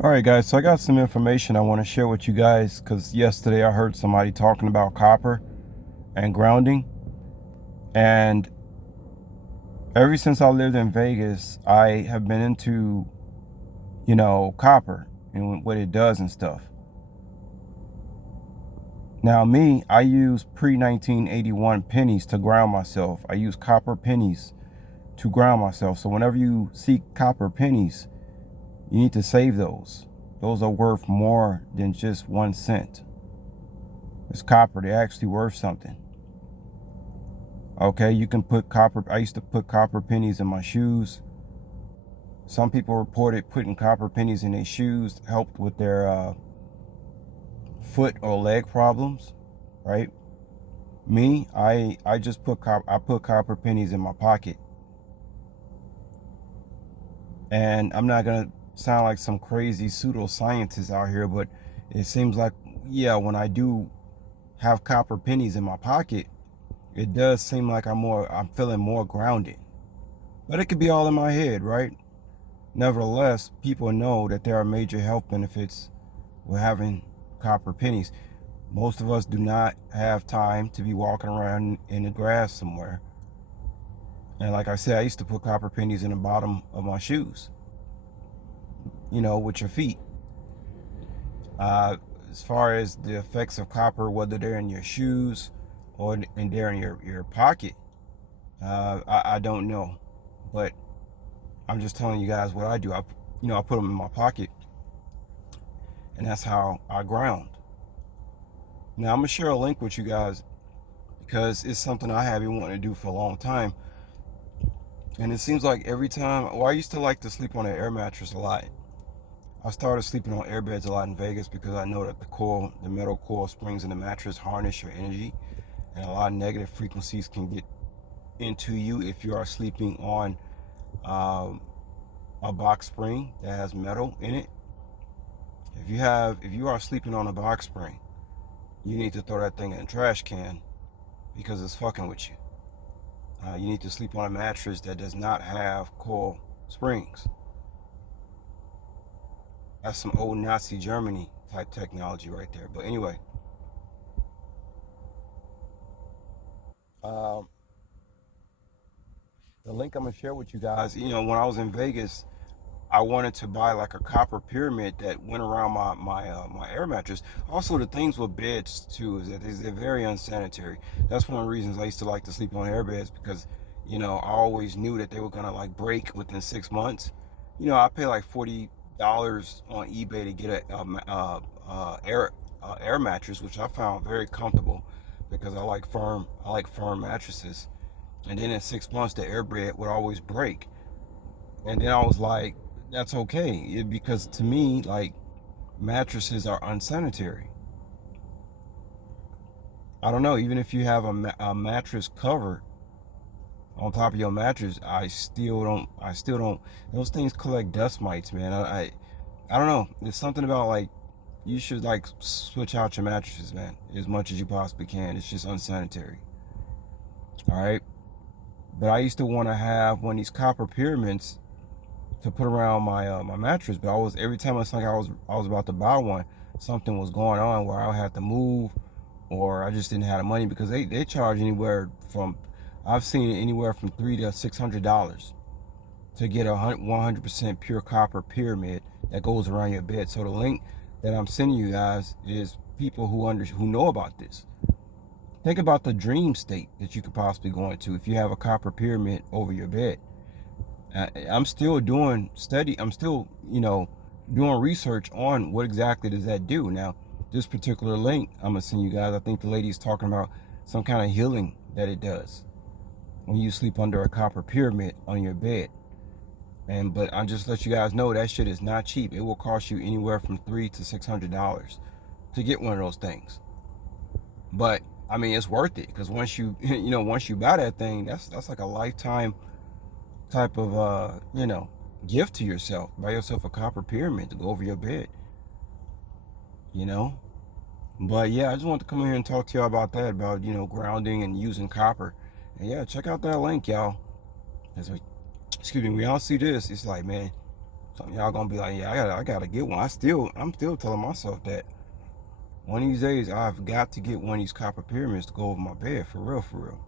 All right, guys, so I got some information I want to share with you guys because yesterday I heard somebody talking about copper and grounding. And ever since I lived in Vegas, I have been into, copper and what it does and stuff. Now, me, I use pre 1981 pennies to ground myself. I use copper pennies to ground myself. So, whenever you see copper pennies, you need to save those. Those are worth more than just 1 cent. It's copper, they're actually worth something. Okay, you can put copper. I used to put copper pennies in my shoes. Some people reported putting copper pennies in their shoes helped with their foot or leg problems, right? Me, I just I put copper pennies in my pocket, and I'm not gonna sound like some crazy pseudoscientist out here, but it seems like, yeah, when I do have copper pennies in my pocket, it does seem like I'm feeling more grounded. But it could be all in my head, right? Nevertheless, people know that there are major health benefits with having copper pennies. Most of us do not have time to be walking around in the grass somewhere. And like I said, I used to put copper pennies in the bottom of my shoes, with your feet. Uh, as far as the effects of copper, whether they're in your shoes or they're in your pocket, I don't know. But I'm just telling you guys what I do. I put them in my pocket, and that's how I ground. Now I'm gonna share a link with you guys because it's something I have been wanting to do for a long time. And it seems like every time, well, I used to like to sleep on an air mattress a lot. I started sleeping on air beds a lot in Vegas because I know that the metal coil springs in the mattress harness your energy, and a lot of negative frequencies can get into you if you are sleeping on um, a box spring that has metal in it. If you are sleeping on a box spring, you need to throw that thing in a trash can because it's fucking with you. You need to sleep on a mattress that does not have coil springs. That's some old Nazi Germany type technology right there. But anyway, um, the link I'm gonna share with you guys. When I was in Vegas, I wanted to buy like a copper pyramid that went around my air mattress. Also, the things with beds too is that they're very unsanitary. That's one of the reasons I used to like to sleep on air beds because I always knew that they were gonna like break within 6 months. I pay like $40 on eBay to get air mattress, which I found very comfortable because I like firm mattresses. And then in 6 months, the air bed would always break. And then I was like, that's okay. Because to me, like, mattresses are unsanitary. I don't know, even if you have a mattress cover on top of your mattress, I still don't, those things collect dust mites, man. I don't know. There's something about like, you should like switch out your mattresses, man, as much as you possibly can. It's just unsanitary. All right. But I used to want to have one of these copper pyramids to put around my mattress, but every time it's like I was about to buy one, something was going on where I had to move, or I just didn't have the money because they charge anywhere from, I've seen it anywhere from $300 to $600 to get a 100% pure copper pyramid that goes around your bed. So the link that I'm sending you guys is people who know about this. Think about the dream state that you could possibly go into if you have a copper pyramid over your bed. I'm still doing study. I'm still, doing research on what exactly does that do. Now, this particular link I'm gonna send you guys. I think the lady's talking about some kind of healing that it does when you sleep under a copper pyramid on your bed. But I just let you guys know that shit is not cheap. It will cost you anywhere from $300 to $600 to get one of those things. But I mean, it's worth it because once you, once you buy that thing, that's like a lifetime type of gift to yourself. Buy yourself a copper pyramid to go over your bed, you know. But yeah, I just want to come in here and talk to y'all about that, about grounding and using copper. And yeah, check out that link, y'all. As we, excuse me, we all see this. It's like, man, So y'all gonna be like, yeah, I gotta get one. I'm still telling myself that one of these days I've got to get one of these copper pyramids to go over my bed, for real, for real.